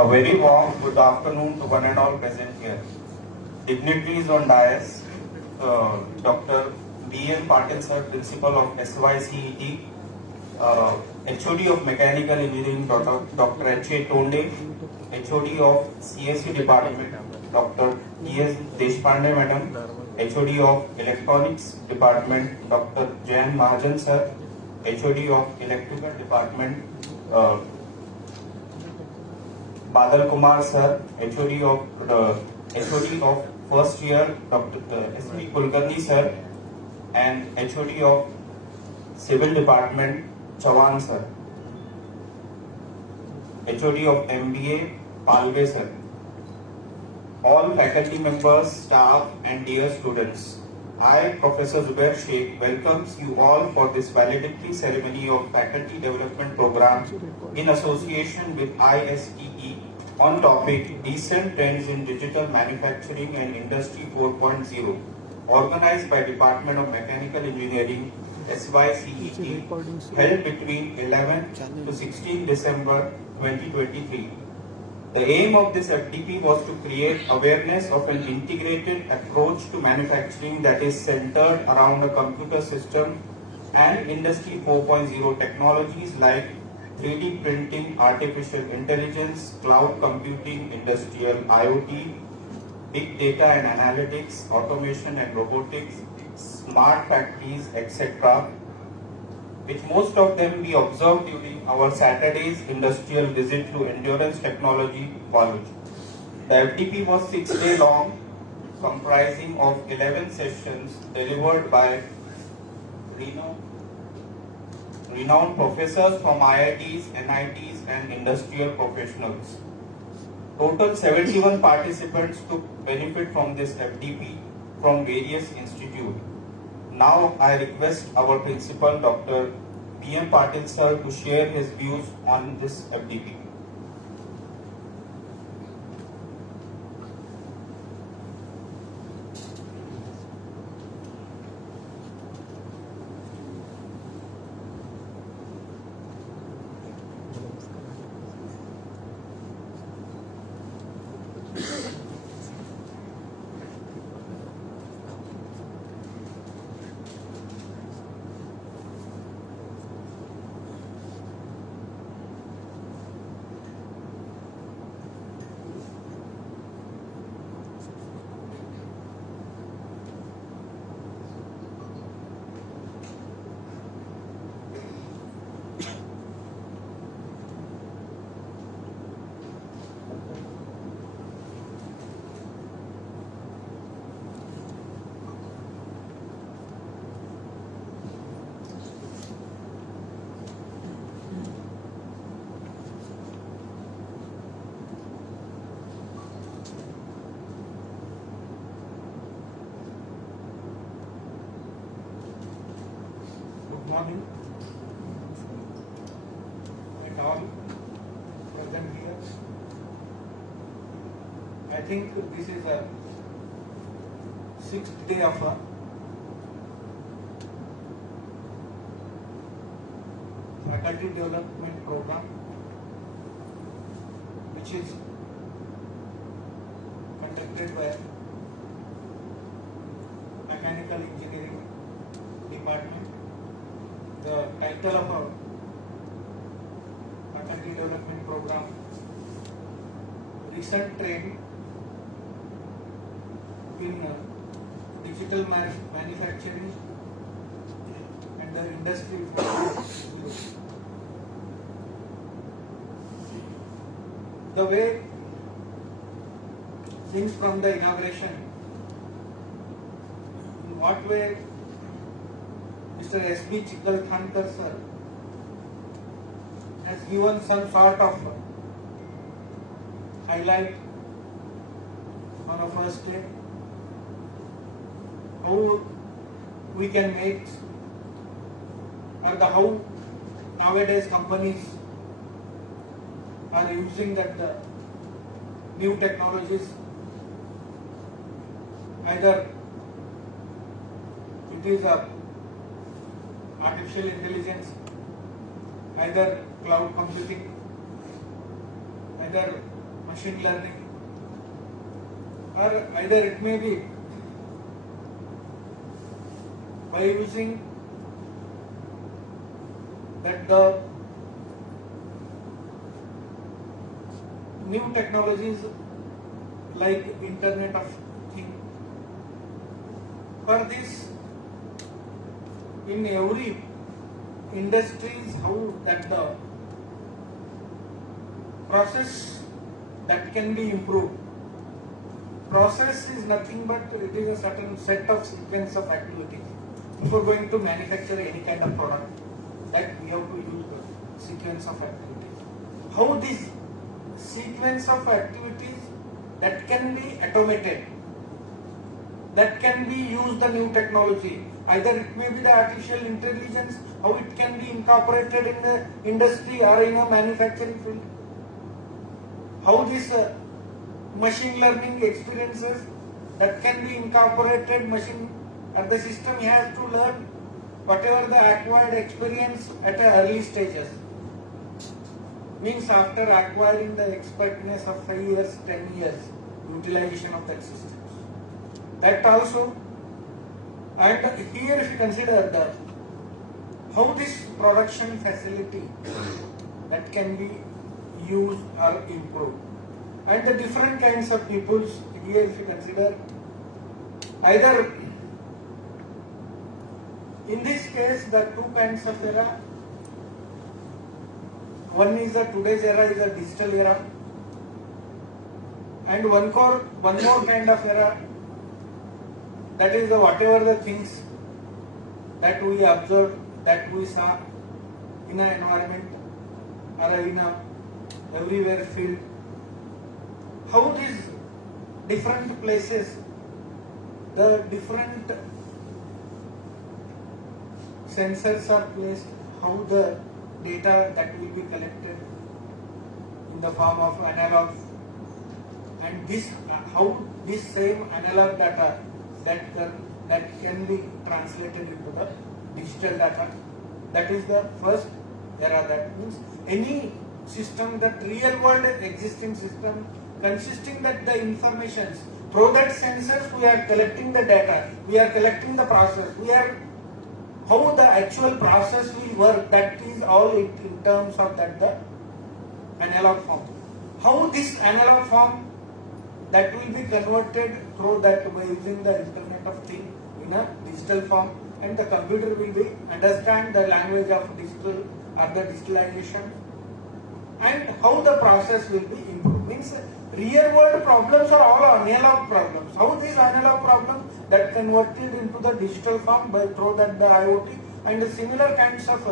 A very warm good afternoon to one and all present here. Dignitaries on dais, Dr. B.N. Patil sir, Principal of SYCET, HOD of Mechanical Engineering, Dr. H.A. Tonde, HOD of CSE Department, Dr. E.S. Deshpande Madam, HOD of Electronics Department, Dr. Jayan Mahajan sir, HOD of Electrical Department, Badal Kumar sir, HOD of first year, Dr. S.P. Kulkarni sir, and HOD of Civil Department, Chavan sir, HOD of MBA, Palve sir, all faculty members, staff, and dear students. I, Professor Zubair Sheikh, welcomes you all for this valedictory ceremony of Faculty Development Program in association with ISTE on topic Recent Trends in Digital Manufacturing and Industry 4.0, organized by Department of Mechanical Engineering, SYCET, held between 11 to 16 December 2023. The aim of this FDP was to create awareness of an integrated approach to manufacturing that is centered around a computer system and Industry 4.0 technologies like 3D printing, artificial intelligence, cloud computing, industrial IoT, big data and analytics, automation and robotics, smart factories, etc., which most of them we observed during our Saturday's industrial visit to Endurance Technology College. The FDP was 6 days long, comprising of 11 sessions delivered by renowned professors from IITs, NITs, and industrial professionals. Total 71 participants took benefit from this FDP from various institutes. Now I request our principal, Dr. B.M. Patil sir, to share his views on this FDP. Good morning, and all present here. I think this is a 6th day of a faculty development program, which is conducted by Mechanical Engineering Department. The title of our faculty development program, Recent Trend in Digital Manufacturing and the Industry 4.0. The way things from the inauguration, in what way Mr. S.B. Chikkalthankar sir has given some sort of highlight on a first day, how we can make, or the how nowadays companies are using that the new technologies, either it is a artificial intelligence, either cloud computing, either machine learning, or either it may be by using that the new technologies like Internet of Things. For this, in every industries, how that the process that can be improved. Process is nothing but it is a certain set of sequence of activities. If we're going to manufacture any kind of product, that we have to use the sequence of activities. How this sequence of activities that can be automated, that can be used the new technology. Either it may be the artificial intelligence, how it can be incorporated in the industry or in a manufacturing field. How this machine learning experiences that can be incorporated machine or the system has to learn whatever the acquired experience at the early stages. Means after acquiring the expertness of 5 years, 10 years, utilization of that system. That also, and here if you consider the how this production facility that can be used or improved, and the different kinds of peoples here if you consider, either in this case the two kinds of era, one is the today's era is a digital era, and one more kind of era, that is the whatever the things that we observed, that we saw in an environment or in a everywhere field, how these different places, the different sensors are placed, how the data that will be collected in the form of analog, and this how this same analog data that can be translated into the digital data. That is the first era. That means any system, that real world existing system consisting that the informations through that sensors we are collecting the data, we are collecting the process, we are how the actual process will work, that is all in terms of that the analog form. How this analog form that will be converted through that by using the Internet of Things in a digital form, and the computer will be understand the language of digital or the digitalization, and how the process will be improved. Means real world problems are all analog problems. How these analog problems that converted into the digital form by through that the IoT, and the similar kinds of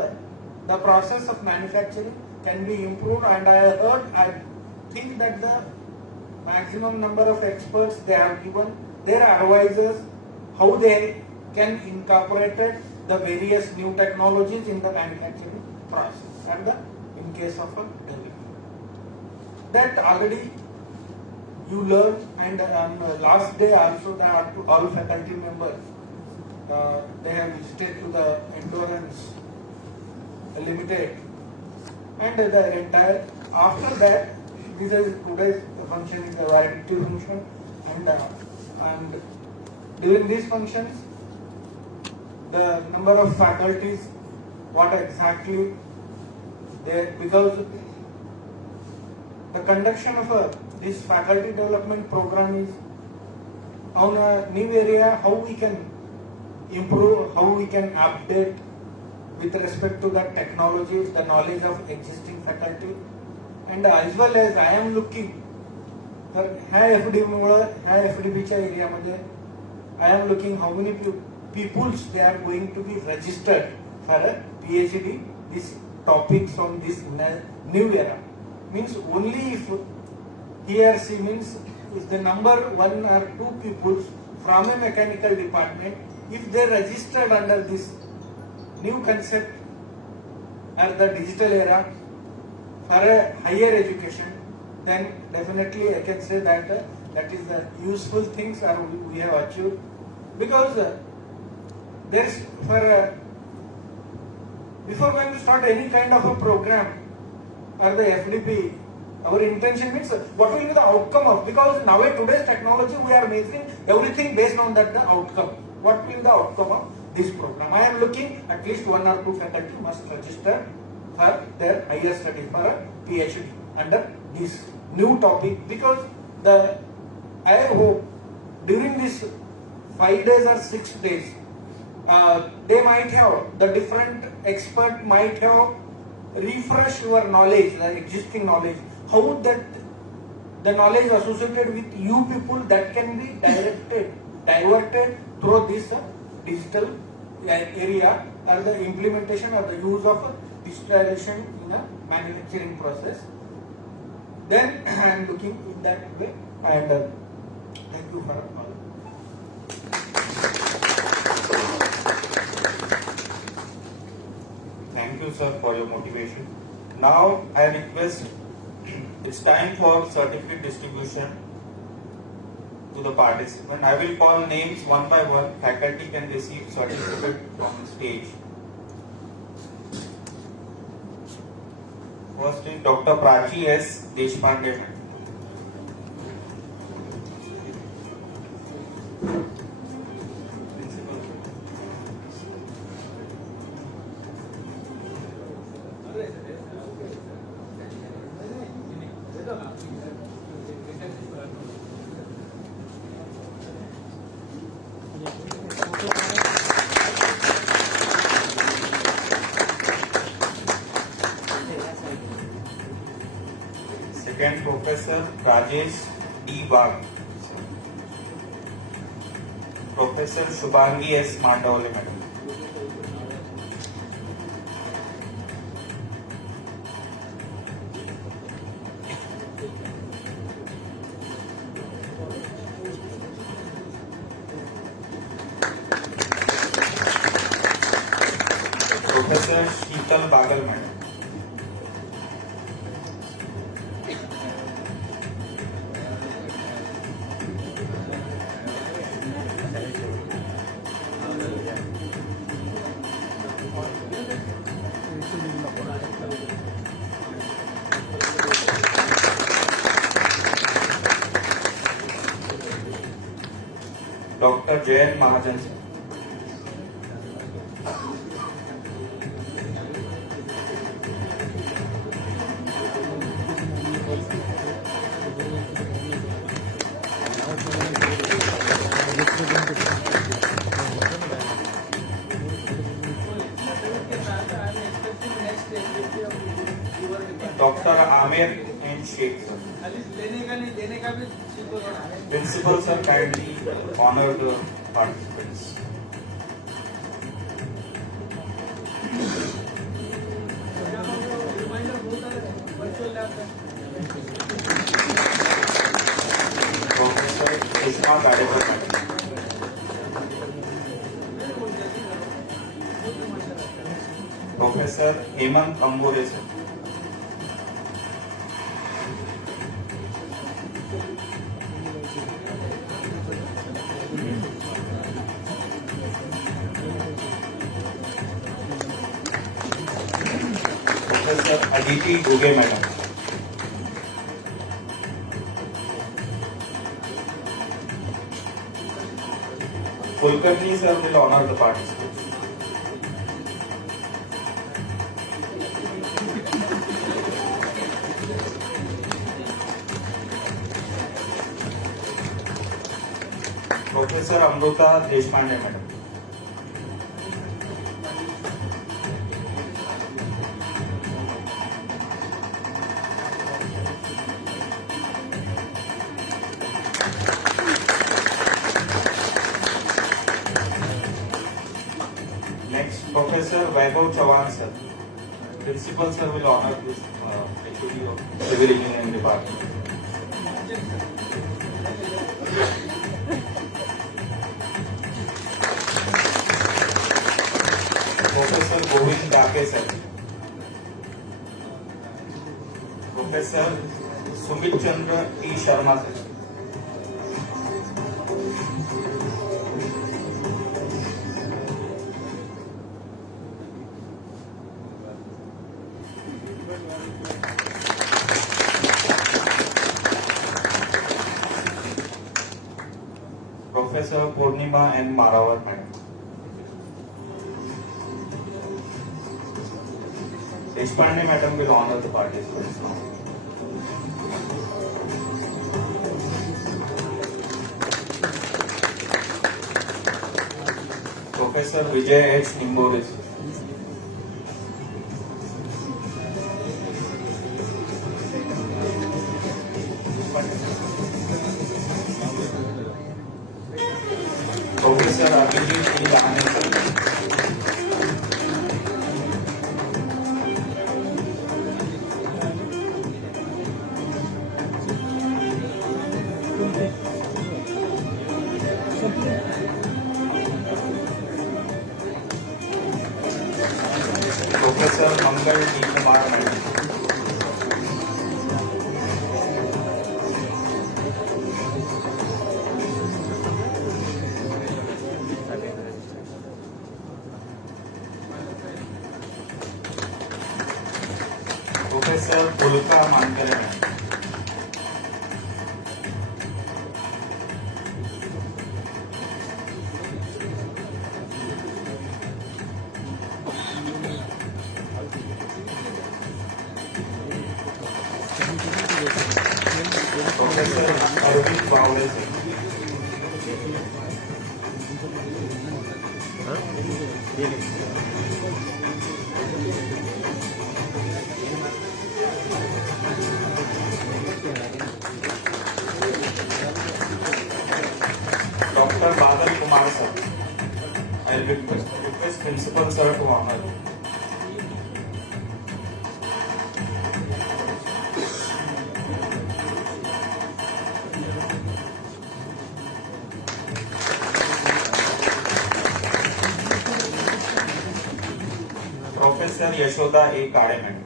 the process of manufacturing can be improved. And I think that the maximum number of experts they have given their advisors how they can incorporate the various new technologies in the manufacturing process, and the in case of a development. That already you learn, and on last day also the all faculty members they have visited to the Endurance Limited, and the entire after that this is today's function is the validity function, and during these functions the number of faculties what exactly they, because the conduction of this faculty development program is on a new area, how we can improve, how we can update with respect to the technology, the knowledge of existing faculty, and as well as I am looking तर ह्या FDBच्या एरियामध्ये I am looking how many peoples they are going to be registered for a PhD these topics on this new era. Means only if he or she means if the number 1 or 2 peoples from a mechanical department, if they registered under this new concept or the digital era for a higher education, then definitely I can say that that is the useful things are we have achieved, because there's for before going to start any kind of a program or the FDP, Our intention means what will be the outcome of, because today's technology we are measuring everything based on that the outcome. What will be the outcome of this program? I am looking at least 1 or 2 faculty must register for their higher study for a PhD under this new topic, because I hope during this 5 days or 6 days they might have, the different expert might have refresh your knowledge, the existing knowledge, how that the knowledge associated with you people that can be diverted through this digital area, or the implementation or the use of digitalization in a manufacturing process. Then I am looking in that way, and thank you for all. Thank you, sir, for your motivation. Now, I request, it's time for certificate distribution to the participant. I will call names one by one. Faculty can receive certificate from the stage. First is Dr. Prachi S. Deshpande. Second, Professor Rajesh D. Bagh. Professor Shubhangi S. Mandavale, madam. Professor Sheetal Bagal, madam. Dr. Jayan Mahajan, sir. Dr. Amir and Sheikh, sir. Principal, sir, kindly honor the participants. Professor Sushma Gadekar, madam. Professor Hemant Ambore, sir. Professor Aditi Guge, madam. Kulkarni, sir, will honor the participants. Professor Amruta Deshpande, madam. Next, Professor Vaibhav Chavan, sir. Principal, sir, will honor this activity of Civil Engineering Department. Professor Govind Dake, sir. Professor Sumit Chandra T. Sharma, sir. Professor Purnima N. Marawat, madam. Deshpande madam will honor the participants now. Professor Vijay H. Nimboris. Professor Abhijit E. Dhanekar. Professor Mangal D. Kumar, madam. Professor Pulka Mankare, madam. Professor Arvind Bawale, sir. Dr. Badal Kumar, sir. I request Principal sir to honor. Professor Yashoda A. Kade, madam.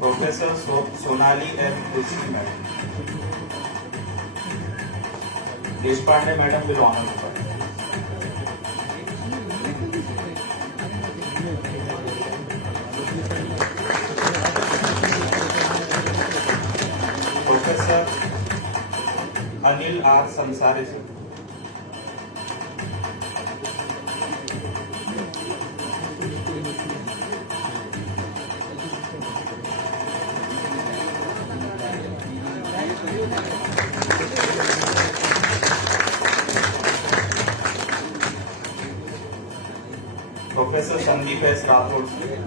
Professor Sonali M. Kushi, madam. Deshpande madam will honor the party. Professor Anil R. Sansari, sir. Professor Sandeep S. Rathod, sir.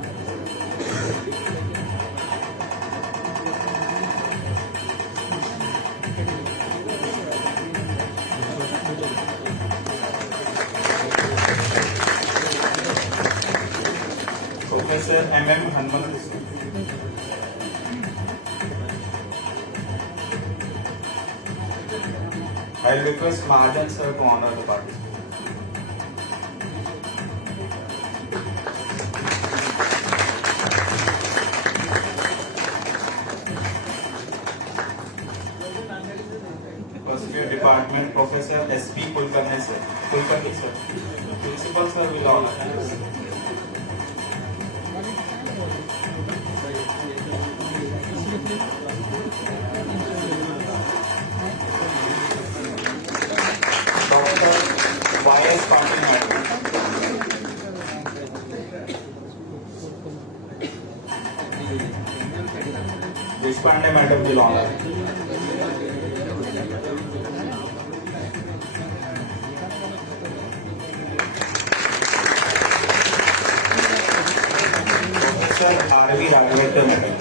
Professor M. Hanmantu, sir. I request Mahajan sir to honor the party. Philosophy Department, Professor S.P. Kulkarni, sir. Principal sir will honor. Dr. Y.S. Patil, madam. Deshpande madam will honor. Professor R.V. Raghavendra, madam.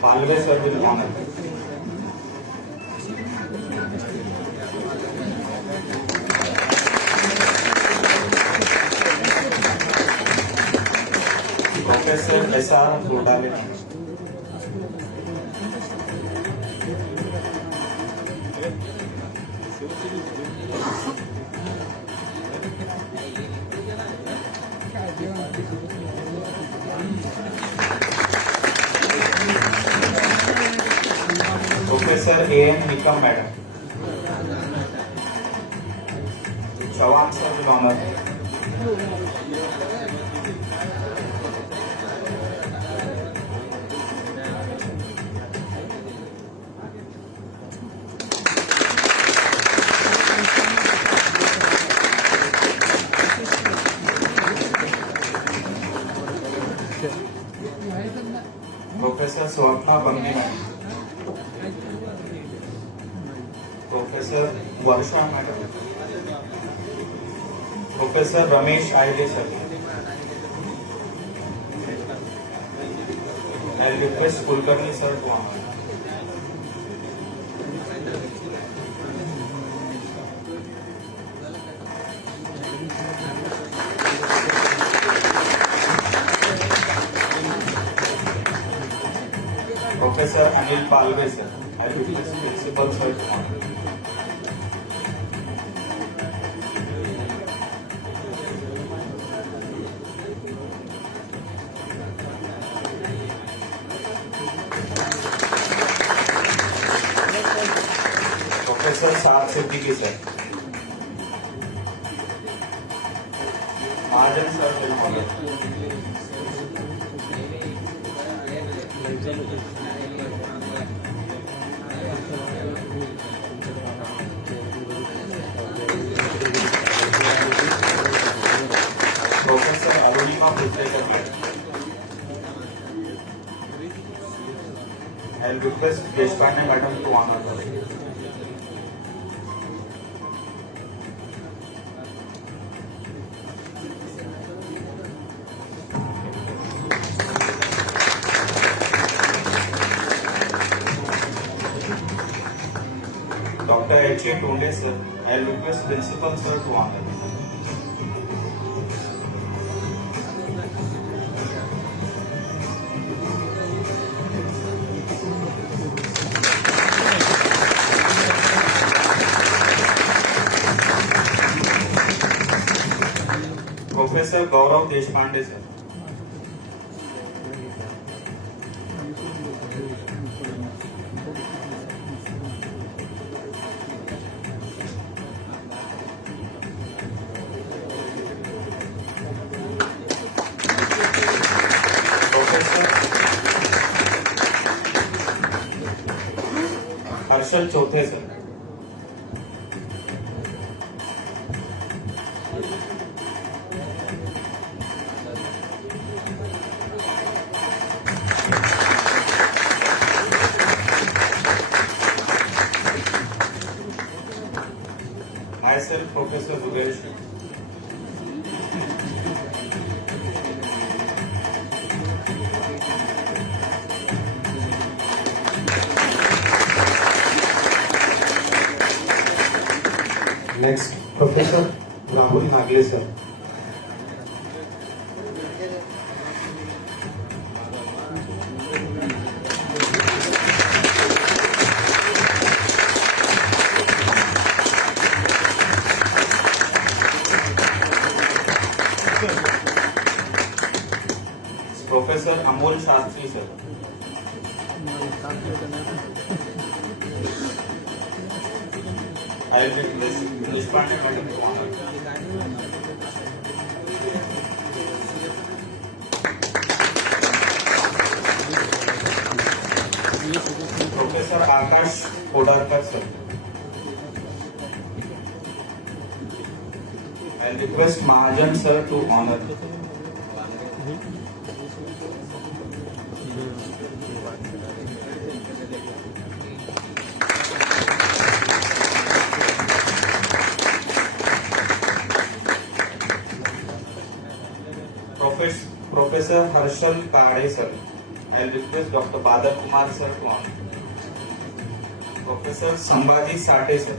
Palve sir will honor. Professor S.R. Godale, madam. Professor A.N. Nikam Madam. Chavan sir will honor. Professor Swapna Bamni Madam. Professor Varsha Madam. Professor Ramesh Aile sir. I request Kulkarni sir to honor. Professor Anil Palve sir. I request Principal sir to honor. Professor Saad Siddiqui sir. Mahajan sir will honor. Professor Arunima Putlekar madam. I will request Deshpande madam to honor her. Dr. H.A. Tonde sir, I will request Principal sir to honor. Professor Gaurav Deshpande sir. Professor Harshal Chothe sir. Myself, Professor Zubair Sheikh. Next, Professor Rahul Nagle sir. Professor Amol Shastri sir. I will request Deshpande madam to honor. Professor Akash Kodarkar sir. I will request Mahajan sir to honor. Professor Harshal Kade sir. I will request Dr. Badar Kumar sir to honor. Professor Sambhaji Sate sir.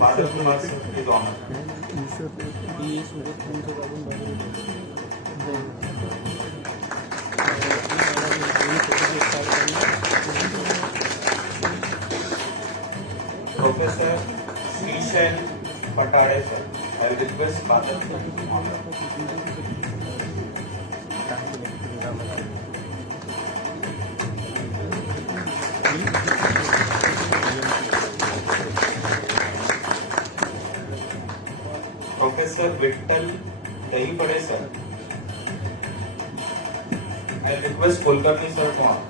Badar Kumar sir is honored. Professor Srishel Patade sir. I will request Badar to honor. Professor Vittal Dahipade sir. I request Kulkarni sir to on.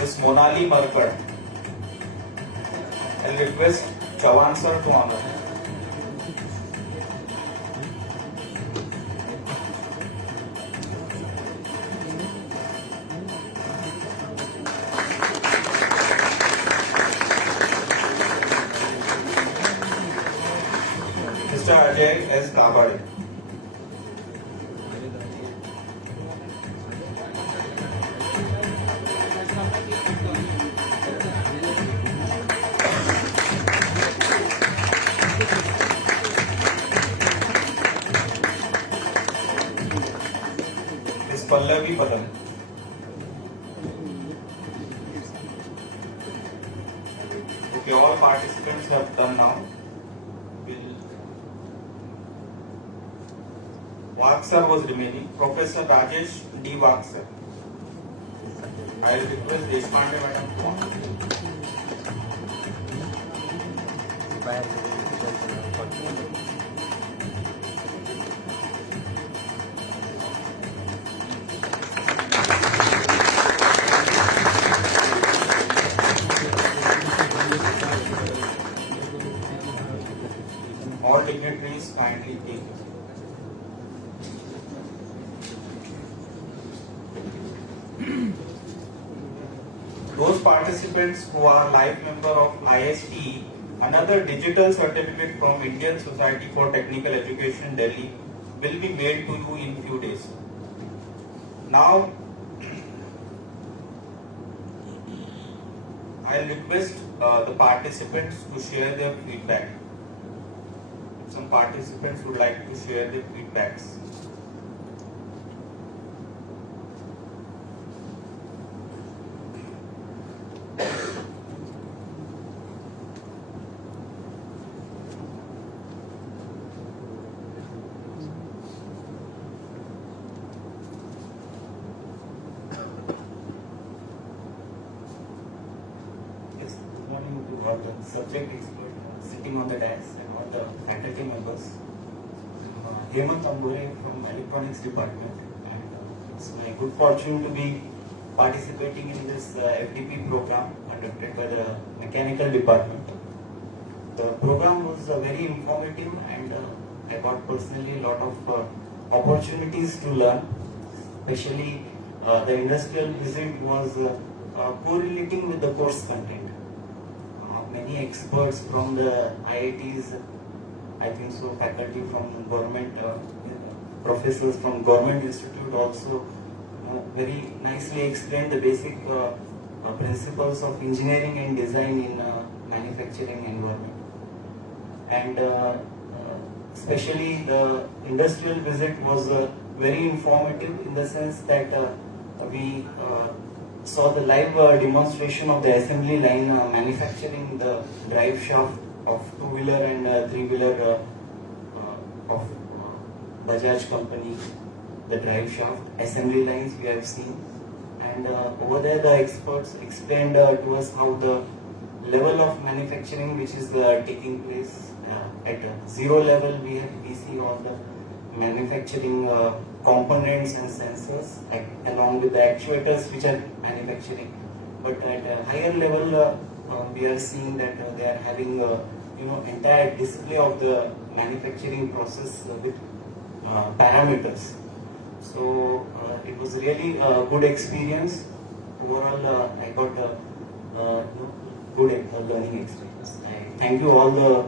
Miss Monali Markad. I request Chavan sir to honor. Mr. Ajay S. Kabade. Miss Pallavi Padan. Okay, all participants have done now. Wag sir was remaining. Professor Rajesh D. Wag sir. I will request Deshpande madam to honor. All dignitaries kindly take it. Those participants who are life member of ISTE, another digital certificate from Indian Society for Technical Education, Delhi, will be mailed to you in few days. Now, I'll request the participants to share their feedback. Some participants would like to share their feedbacks. Yes, good morning to all the subject experts sitting on the dais and all the faculty members. Hemant Ambore from Electronics Department, and it's my good fortune to be participating in this FDP program conducted by the Mechanical Department. The program was very informative, and I got personally a lot of opportunities to learn, especially the industrial visit was correlating with the course content. Many experts from the IITs, I think so, faculty from government, professors from government institute also very nicely explained the basic principles of engineering and design in manufacturing environment. And especially the industrial visit was very informative in the sense that we saw the live demonstration of the assembly line manufacturing the drive shaft of two-wheeler and three-wheeler of Bajaj company, the drive shaft assembly lines we have seen, and over there the experts explained to us how the level of manufacturing which is taking place at zero level. We see all the manufacturing components and sensors along with the actuators which are manufacturing, but at a higher level we are seeing that they are having entire display of the manufacturing process with parameters. So it was really a good experience. Overall, I got a good learning experience. I thank you all the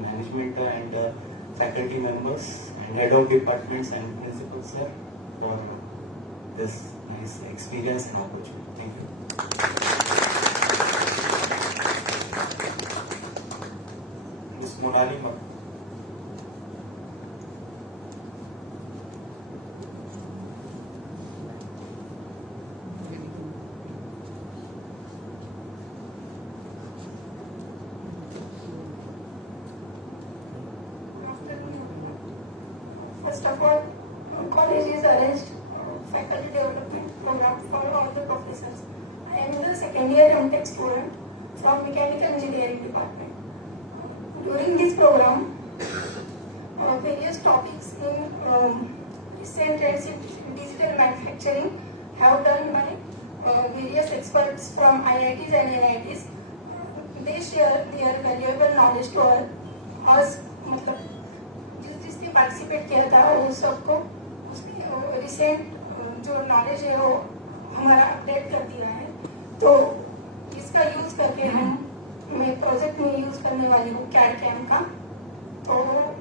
management and faculty members and head of departments and principals, sir, for this nice experience and opportunity. Thank you. Miss Monali Markad. Afternoon, First of all, college is arranged faculty development program for all the professors. I am the second year MTech student from Mechanical Engineering department. During this program, various topics in recent trends in digital manufacturing have done by various experts from IITs and NITs. They share their valuable knowledge to us. मतलब जिसने participate किया था वो सबको उसने recent जो knowledge है वो हमारा अपडेट कर दिया है. तो इसका यूज करके मैं प्रोजेक्ट में यूज करने वाली हूँ कैड कैम का. तो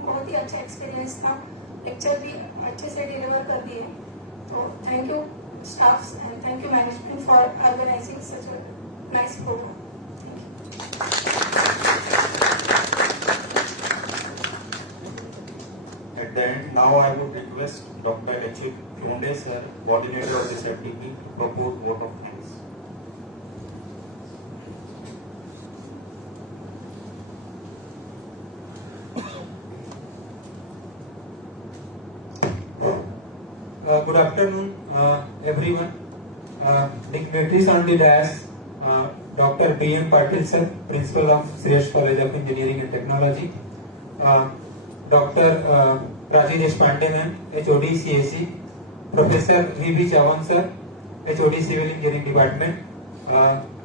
बहुत ही अच्छा एक्सपीरियंस था. लेक्चर भी अच्छे से डिलीवर कर दिए. तो thank you staffs and thank you management for organising such a nice programme. At the end, now I would request Dr. H. Khonde sir, coordinator of this FDP, to propose vote of thanks. Good afternoon, everyone. Dignitaries on the dais, Dr. B.M. Patil sir, Principal of Sresh College of Engineering and Technology, Dr. Rajesh Deshpande ma'am, HOD CAC, Professor V.B. Chavan sir, HOD Civil Engineering Department,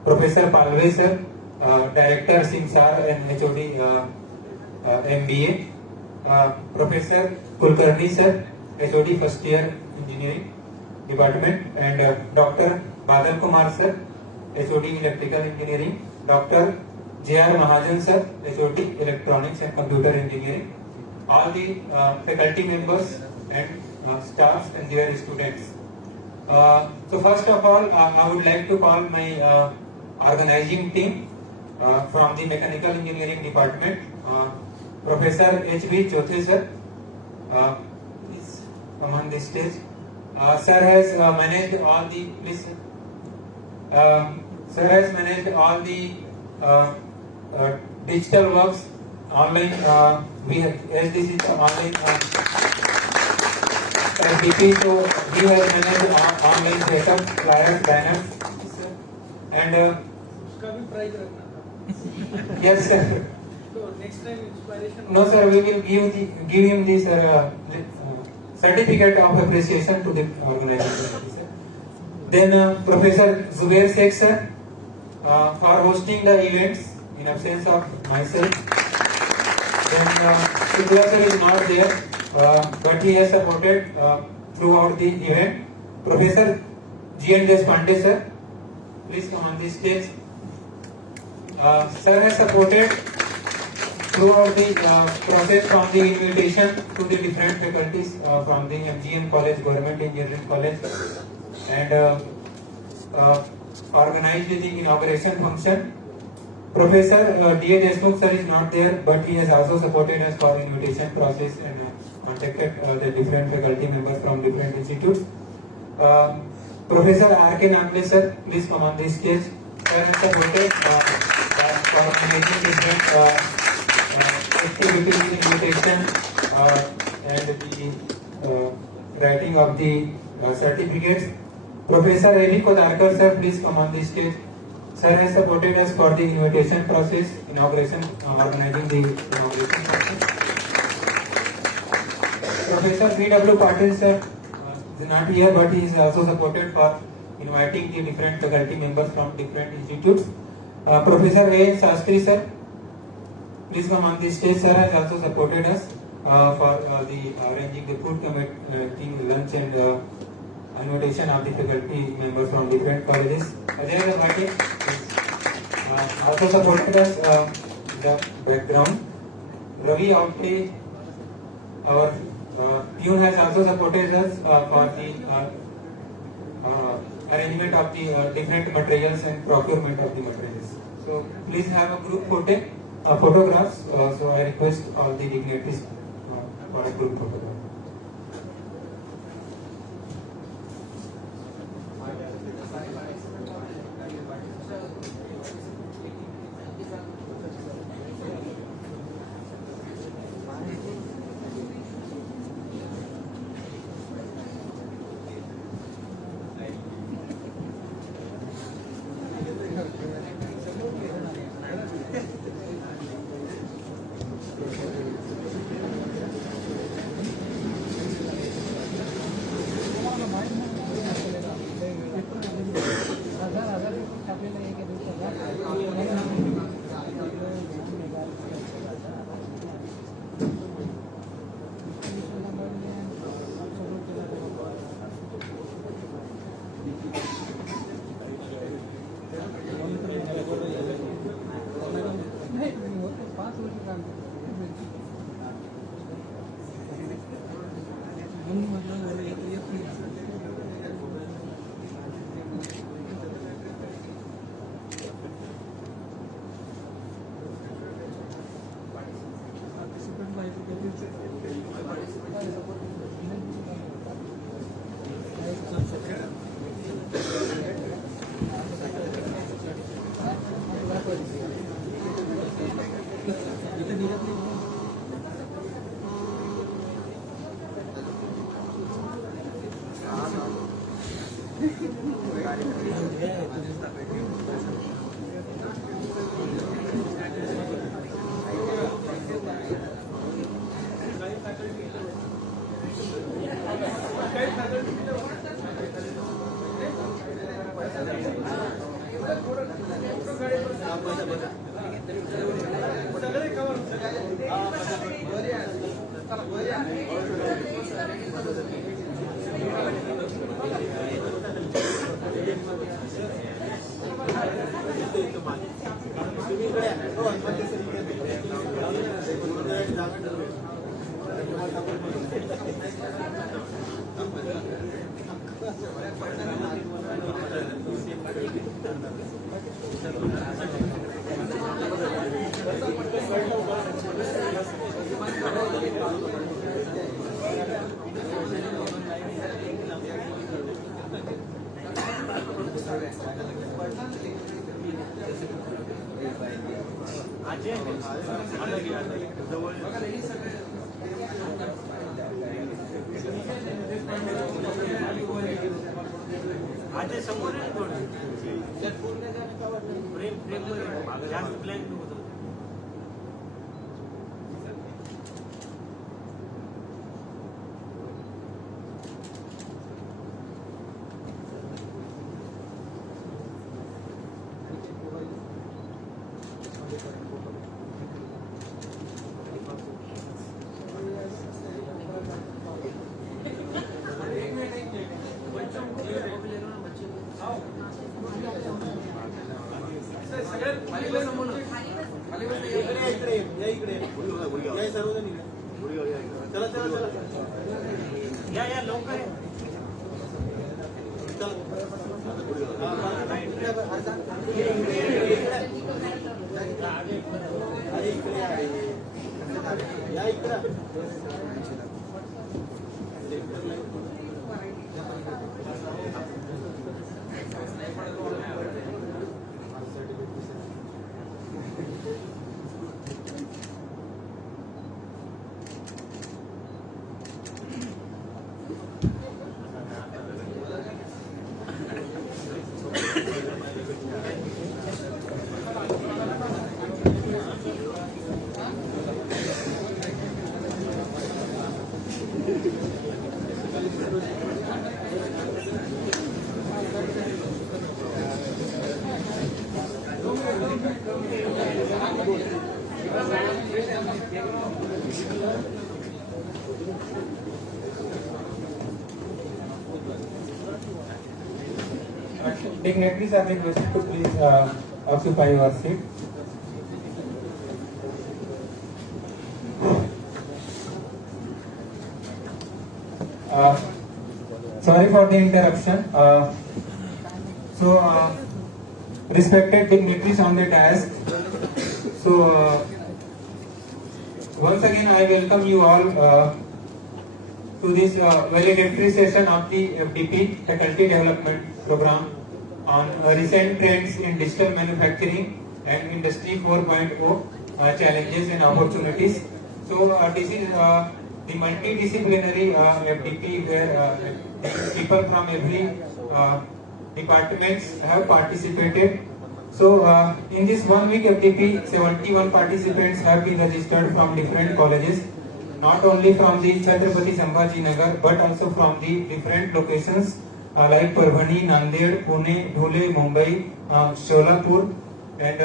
Professor Palve sir, Director SIMSAR and HOD MBA, Professor Kulkarni sir, HOD First Year Engineering Department, and Dr. Badal Kumar sir, HOD Electrical Engineering, Dr. J.R. Mahajan sir, HOD Electronics and Computer Engineering, all the faculty members and staffs and their students. So first of all, I would like to call my organizing team from the Mechanical Engineering Department, Professor H.B. Chothe sir. Please come on the stage. Sir has managed all the sir has managed all the digital works online. We have, as this is online FDP, so he has managed online setup, flyers, banners, and उसका भी prize रखना था. yes sir. तो next time inspiration. No sir, we will give him this certificate of appreciation to the organization. Then Professor Zubair Sheikh sir for hosting the events in absence of myself. Then Shukla sir is not there, but he has supported throughout the event. Professor G.N. Deshpande sir, please come on the stage. Sir has supported throughout the process from the invitation to the different faculties from the MGN College, Government Engineering College, and organized the inauguration function. Professor D.A. Deshmukh sir is not there, but he has also supported us for invitation process and contacted the different faculty members from different institutes. Professor R.K. Nagle sir, please come on this stage. Sir has supported for organizing different activities, invitation, and the writing of the certificates. Professor Ravi Kodarkar sir, please come on the stage. Sir has supported us for the invitation process, inauguration, organizing the inauguration process. Professor V.W. Patil sir is not here, but he is also supported for inviting the different faculty members from different institutes. Professor A. Sastry sir, please come on the stage. Sir has also supported us for the arranging the food committee lunch and invitation of the faculty members from different colleges. Ajay Rabhati also supported us the background. Ravi Aute, our Pune, has also supported us for the arrangement of the different materials and procurement of the materials. So please have a group photographs. So I request all the dignitaries for a group photograph. Dignitaries are requested to please occupy your seat. Sorry for the interruption. Respected dignitaries on the dais. Once again, I welcome you all to this valedictory session of the FDP Faculty Development Program on recent trends in digital manufacturing and Industry 4.0 challenges and opportunities. This is the multidisciplinary FDP where people from every departments have participated. In this 1 week FDP, 71 participants have been registered from different colleges, not only from the Chhatrapati Sambhaji Nagar but also from the different locations like Parbhani, Nanded, Pune, Dhule, Mumbai, Sholapur and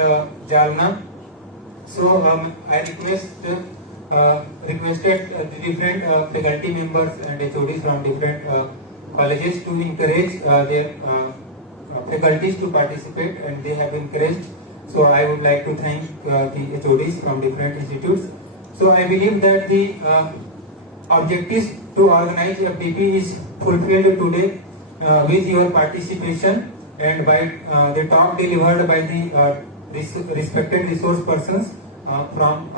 Jalna. I requested the different faculty members and HODs from different colleges to encourage their faculties to participate, and they have encouraged. I would like to thank the HODs from different institutes. I believe that the objectives to organize FDP is fulfilled today with your participation and by the talk delivered by the respected resource persons from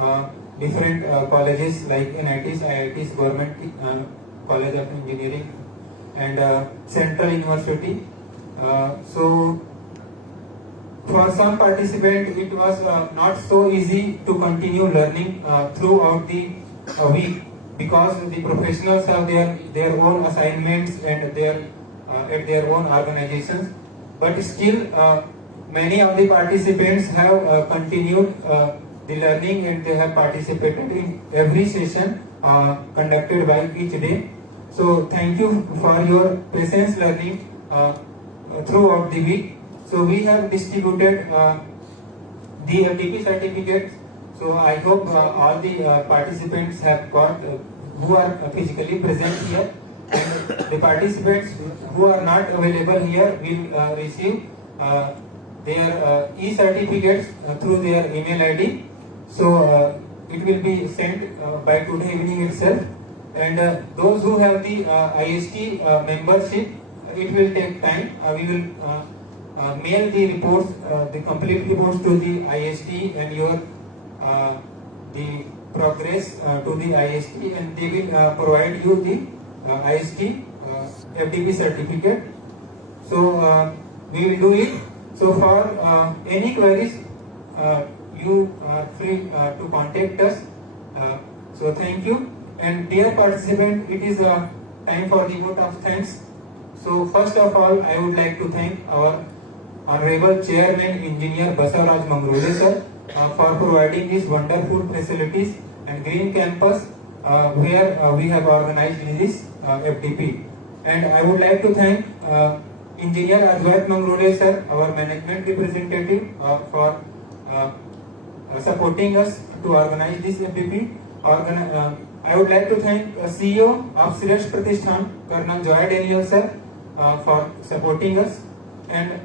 different colleges like NITs, IITs, Government College of Engineering and Central University. So for some participants it was not so easy to continue learning throughout the week because the professionals have their own assignments and their at their own organizations, but still many of the participants have continued the learning and they have participated in every session conducted by each day. So thank you for your patience learning throughout the week. So we have distributed the FDP certificates. So I hope all the participants have got who are physically present here, and the participants who are not available here will receive their e-certificates through their email ID. So it will be sent by today evening itself. And those who have the IST membership, it will take time. We will mail the reports, the complete reports to the IST and your the progress to the IST, and they will provide you the IST FDP certificate. So we will do it. So for any queries, you are free to contact us. So thank you. And dear participant, it is time for the vote of thanks. So first of all, I would like to thank our Honorable Chairman Engineer Basaraj Mangrole sir for providing these wonderful facilities and green campus where we have organized this FDP. And I would like to thank Engineer Advait Mangrole sir, our management representative, for supporting us to organize this FDP. I would like to thank CEO of Shrestha Pratishthan, Colonel Joy Daniel sir, for supporting us. And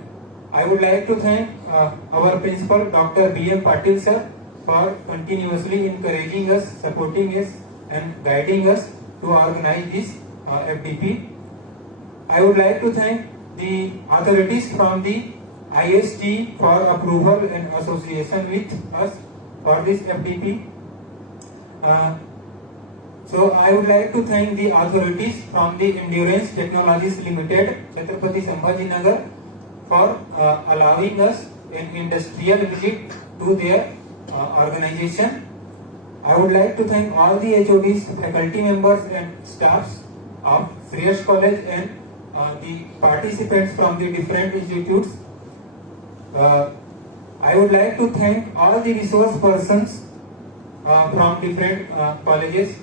I would like to thank our principal, Dr. B.M. Patil sir, for continuously encouraging us, supporting us and guiding us to organize this FDP. I would like to thank the authorities from the IST for approval and association with us for this FDP. So I would like to thank the authorities from the Endurance Technologies Limited, Chhatrapati Sambhaji Nagar, for allowing us an industrial visit to their organization. I would like to thank all the HODs, faculty members and staffs of Shrestha College and the participants from the different institutes. I would like to thank all the resource persons from different colleges.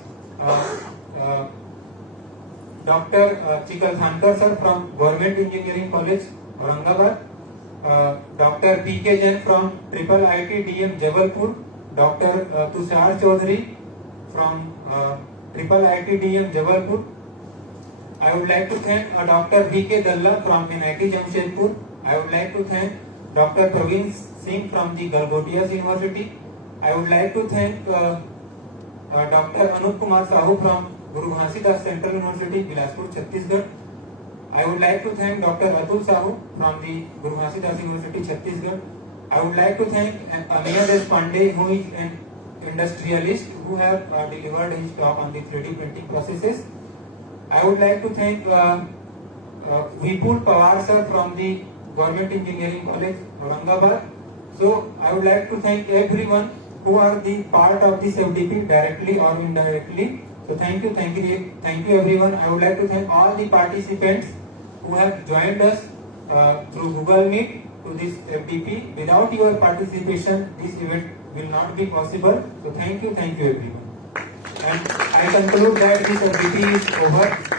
Dr. Chikal Thankar sir from Government Engineering College, Aurangabad, Dr. P.K. Jain from Triple IT DM Jabalpur, Dr. Tushar Chaudhary from Triple IT DM Jabalpur. I would like to thank Dr. V.K. Dalla from NIT Jamshedpur. I would like to thank Dr. Praveen Singh from the Galgotias University. I would like to thank Dr. Anup Kumar Sahu from Guru Ghanshidas Central University, Bilaspur, Chhattisgarh. I would like to thank Dr. Atul Sahu from the Guru Ghanshidas University, Chhattisgarh. I would like to thank Amiya Deshpande, who is an industrialist who have delivered his talk on the 3D printing processes. I would like to thank Vipul Pawar sir from the Government Engineering College, Aurangabad. So I would like to thank everyone who are the part of this FDP directly or indirectly. So thank you everyone. I would like to thank all the participants who have joined us through Google Meet to this FDP. Without your participation, this event will not be possible. So thank you everyone. And I conclude that this FDP is over.